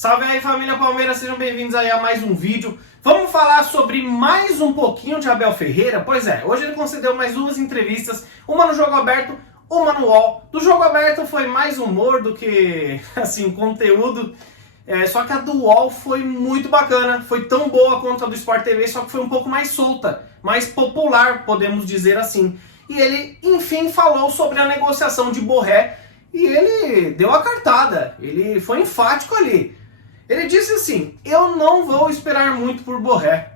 Salve aí, família Palmeiras, sejam bem-vindos aí a mais um vídeo. Vamos falar sobre mais um pouquinho de Abel Ferreira? Pois é, hoje ele concedeu mais duas entrevistas, uma no Jogo Aberto, uma no UOL. Do Jogo Aberto foi mais humor do que, assim, conteúdo. Só que a do UOL foi muito bacana, foi tão boa quanto a do Sport TV, só que foi um pouco mais solta, mais popular, podemos dizer assim. E ele, enfim, falou sobre a negociação de Borré e ele deu a cartada, ele foi enfático ali. Ele disse assim: eu não vou esperar muito por Borré.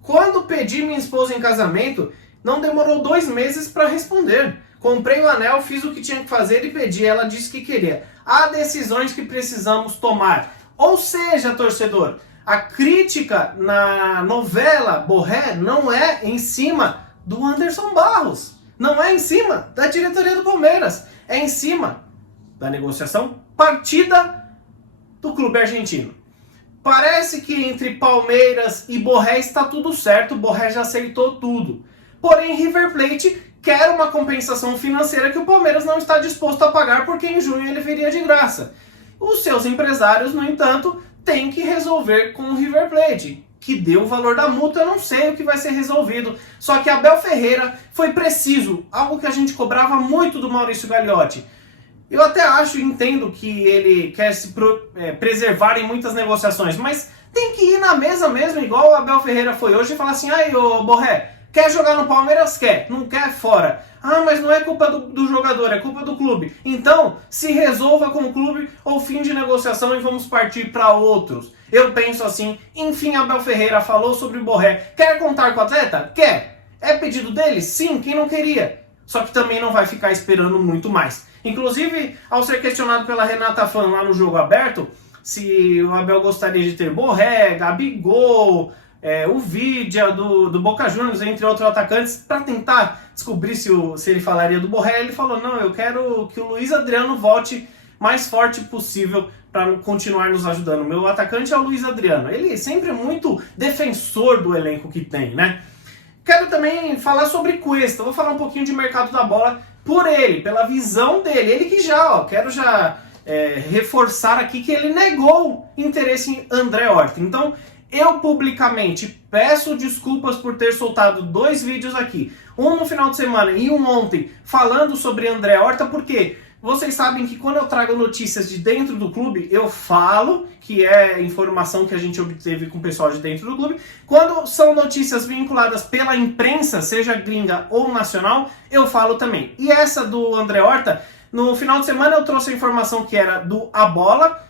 Quando pedi minha esposa em casamento, não demorou 2 meses para responder. Comprei o anel, fiz o que tinha que fazer e pedi. Ela disse que queria. Há decisões que precisamos tomar. Ou seja, torcedor, a crítica na novela Borré não é em cima do Anderson Barros. Não é em cima da diretoria do Palmeiras. É em cima da negociação partida do clube argentino. Parece que entre Palmeiras e Borré está tudo certo, Borré já aceitou tudo. Porém, River Plate quer uma compensação financeira que o Palmeiras não está disposto a pagar, porque em junho ele viria de graça. Os seus empresários, no entanto, têm que resolver com o River Plate. Que deu o valor da multa, eu não sei o que vai ser resolvido. Só que Abel Ferreira foi preciso, algo que a gente cobrava muito do Maurício Gagliotti. Eu até acho e entendo que ele quer se preservar em muitas negociações, mas tem que ir na mesa mesmo, igual o Abel Ferreira foi hoje, e falar assim: ai, ô Borré, quer jogar no Palmeiras? Quer, não quer, fora. Ah, mas não é culpa do jogador, é culpa do clube. Então, se resolva com o clube ou fim de negociação e vamos partir para outros. Eu penso assim. Enfim, Abel Ferreira falou sobre o Borré. Quer contar com o atleta? Quer. É pedido dele? Sim, quem não queria? Só que também não vai ficar esperando muito mais. Inclusive, ao ser questionado pela Renata Fã lá no Jogo Aberto, se o Abel gostaria de ter Borré, Gabigol, o Vidia do Boca Juniors, entre outros atacantes, para tentar descobrir se ele falaria do Borré, ele falou: não, eu quero que o Luiz Adriano volte mais forte possível para continuar nos ajudando. Meu atacante é o Luiz Adriano. Ele sempre é muito defensor do elenco que tem, né? Quero também falar sobre Cuesta. Vou falar um pouquinho de mercado da bola por ele, pela visão dele. Ele que quero reforçar aqui que ele negou interesse em André Horta. Então, eu publicamente peço desculpas por ter soltado 2 vídeos aqui, um no final de semana e um ontem, falando sobre André Horta, porque vocês sabem que quando eu trago notícias de dentro do clube, eu falo que é informação que a gente obteve com o pessoal de dentro do clube. Quando são notícias vinculadas pela imprensa, seja gringa ou nacional, eu falo também. E essa do André Horta, no final de semana eu trouxe a informação que era do A Bola,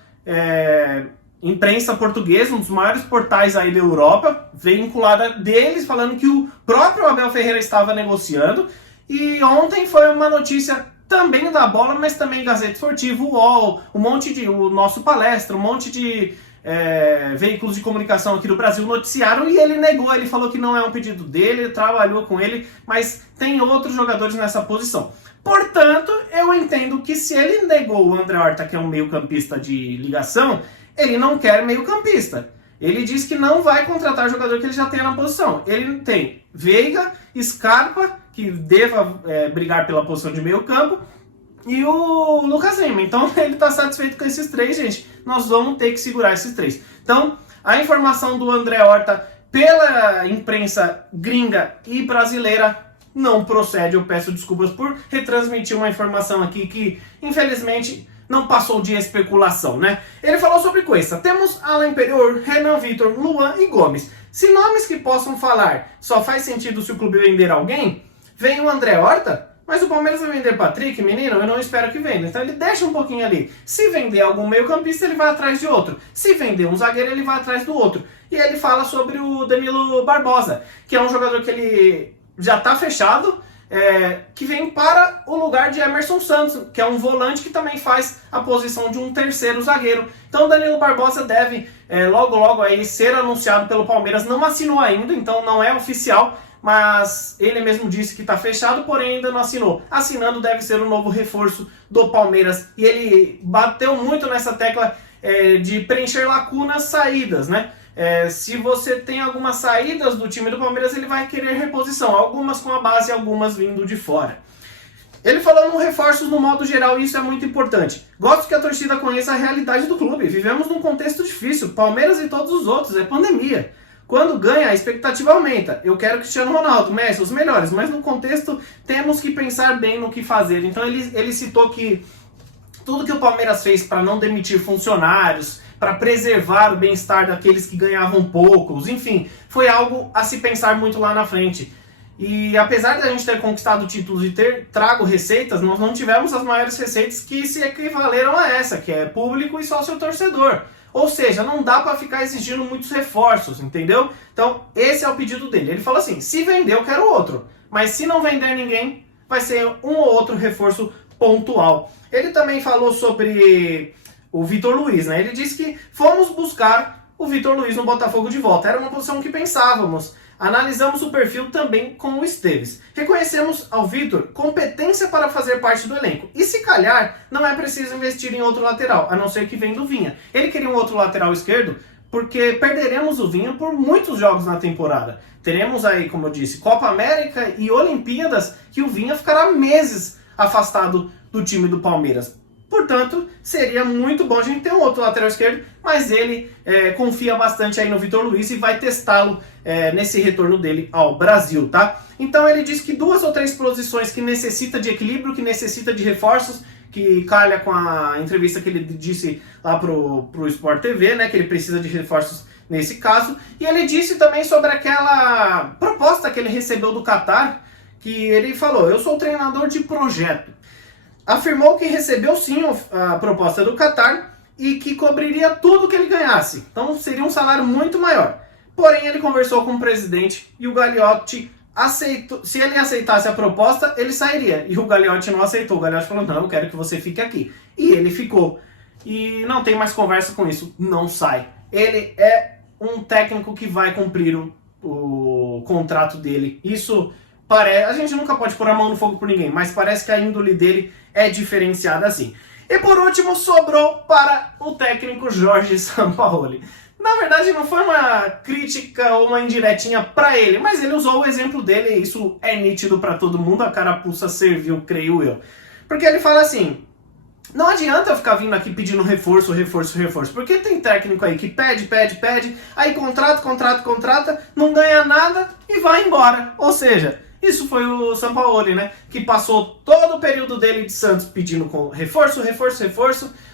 imprensa portuguesa, um dos maiores portais aí da Europa, vinculada deles, falando que o próprio Abel Ferreira estava negociando. E ontem foi uma notícia também da Bola, mas também Gazeta Esportiva, UOL, o Nosso Palestra, um monte de veículos de comunicação aqui do Brasil noticiaram, e ele negou, ele falou que não é um pedido dele, ele trabalhou com ele, mas tem outros jogadores nessa posição. Portanto, eu entendo que se ele negou o André Horta, que é um meio-campista de ligação, ele não quer meio-campista. Ele diz que não vai contratar jogador que ele já tem na posição. Ele tem Veiga, Scarpa, que deva brigar pela posição de meio-campo, e o Lucas Lima. Então ele está satisfeito com esses 3, gente. Nós vamos ter que segurar esses 3. Então, a informação do André Horta pela imprensa gringa e brasileira não procede. Eu peço desculpas por retransmitir uma informação aqui que, infelizmente, não passou de especulação, né? Ele falou sobre Cuesta. Temos Alan Imperior, Renan Vitor, Luan e Gomes. Se nomes que possam falar só faz sentido se o clube vender alguém, vem o André Horta, mas o Palmeiras vai vender Patrick, menino, eu não espero que venda. Então ele deixa um pouquinho ali. Se vender algum meio-campista, ele vai atrás de outro. Se vender um zagueiro, ele vai atrás do outro. E ele fala sobre o Danilo Barbosa, que é um jogador que ele já está fechado, que vem para o lugar de Emerson Santos, que é um volante que também faz a posição de um terceiro zagueiro. Então Danilo Barbosa deve logo aí ser anunciado pelo Palmeiras. Não assinou ainda, então não é oficial, mas ele mesmo disse que está fechado, porém ainda não assinou. Assinando deve ser o novo reforço do Palmeiras. E ele bateu muito nessa tecla de preencher lacunas, saídas, né? Se você tem algumas saídas do time do Palmeiras, ele vai querer reposição. Algumas com a base, algumas vindo de fora. Ele falou reforços no modo geral e isso é muito importante. Gosto que a torcida conheça a realidade do clube. Vivemos num contexto difícil, Palmeiras e todos os outros, é pandemia. Quando ganha, a expectativa aumenta. Eu quero Cristiano Ronaldo, Messi, os melhores, mas no contexto temos que pensar bem no que fazer. Então ele citou que tudo que o Palmeiras fez para não demitir funcionários, para preservar o bem-estar daqueles que ganhavam poucos, enfim, foi algo a se pensar muito lá na frente. E apesar da gente ter conquistado títulos e ter trago receitas, nós não tivemos as maiores receitas que se equivaleram a essa, que é público e sócio-torcedor. Ou seja, não dá para ficar exigindo muitos reforços, entendeu? Então, esse é o pedido dele. Ele falou assim, se vender eu quero outro, mas se não vender ninguém, vai ser um ou outro reforço pontual. Ele também falou sobre o Vitor Luiz, né? Ele disse que fomos buscar o Vitor Luiz no Botafogo de volta. Era uma posição que pensávamos. Analisamos o perfil também com o Esteves. Reconhecemos ao Vitor competência para fazer parte do elenco. E se calhar, não é preciso investir em outro lateral, a não ser que venha do Vinha. Ele queria um outro lateral esquerdo porque perderemos o Vinha por muitos jogos na temporada. Teremos aí, como eu disse, Copa América e Olimpíadas que o Vinha ficará meses afastado do time do Palmeiras. Portanto, seria muito bom a gente ter um outro lateral esquerdo, mas ele confia bastante aí no Vitor Luiz e vai testá-lo nesse retorno dele ao Brasil, tá? Então ele diz que 2 ou 3 posições que necessita de equilíbrio, que necessita de reforços, que calha com a entrevista que ele disse lá pro Sport TV, né, que ele precisa de reforços nesse caso. E ele disse também sobre aquela proposta que ele recebeu do Qatar, que ele falou, eu sou treinador de projeto. Afirmou que recebeu sim a proposta do Qatar e que cobriria tudo que ele ganhasse. Então seria um salário muito maior. Porém, ele conversou com o presidente e o Gagliotti aceitou. Se ele aceitasse a proposta, ele sairia. E o Gagliotti não aceitou. O Gagliotti falou, não, eu quero que você fique aqui. E ele ficou. E não tem mais conversa com isso. Não sai. Ele é um técnico que vai cumprir o contrato dele. Isso parece... A gente nunca pode pôr a mão no fogo por ninguém, mas parece que a índole dele é diferenciada assim. E por último, sobrou para o técnico Jorge Sampaoli. Na verdade, não foi uma crítica ou uma indiretinha para ele, mas ele usou o exemplo dele e isso é nítido para todo mundo, a carapuça serviu, creio eu. Porque ele fala assim, não adianta eu ficar vindo aqui pedindo reforço, porque tem técnico aí que pede, aí contrata, não ganha nada e vai embora. Ou seja, isso foi o Sampaoli, né? Que passou todo o período dele de Santos pedindo reforço.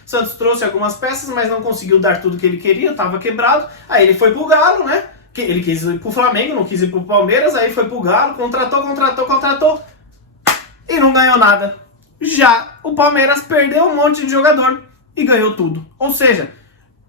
Santos trouxe algumas peças, mas não conseguiu dar tudo que ele queria, estava quebrado. Aí ele foi pro Galo, né? Ele quis ir pro Flamengo, não quis ir pro Palmeiras, aí foi pro Galo, contratou e não ganhou nada. Já o Palmeiras perdeu um monte de jogador e ganhou tudo. Ou seja,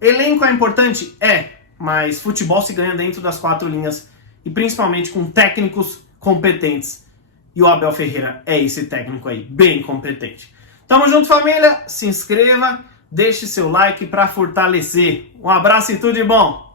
elenco é importante? É, mas futebol se ganha dentro das 4 linhas e principalmente com técnicos competentes. E o Abel Ferreira é esse técnico aí, bem competente. Tamo junto, família. Se inscreva, deixe seu like para fortalecer. Um abraço e tudo de bom.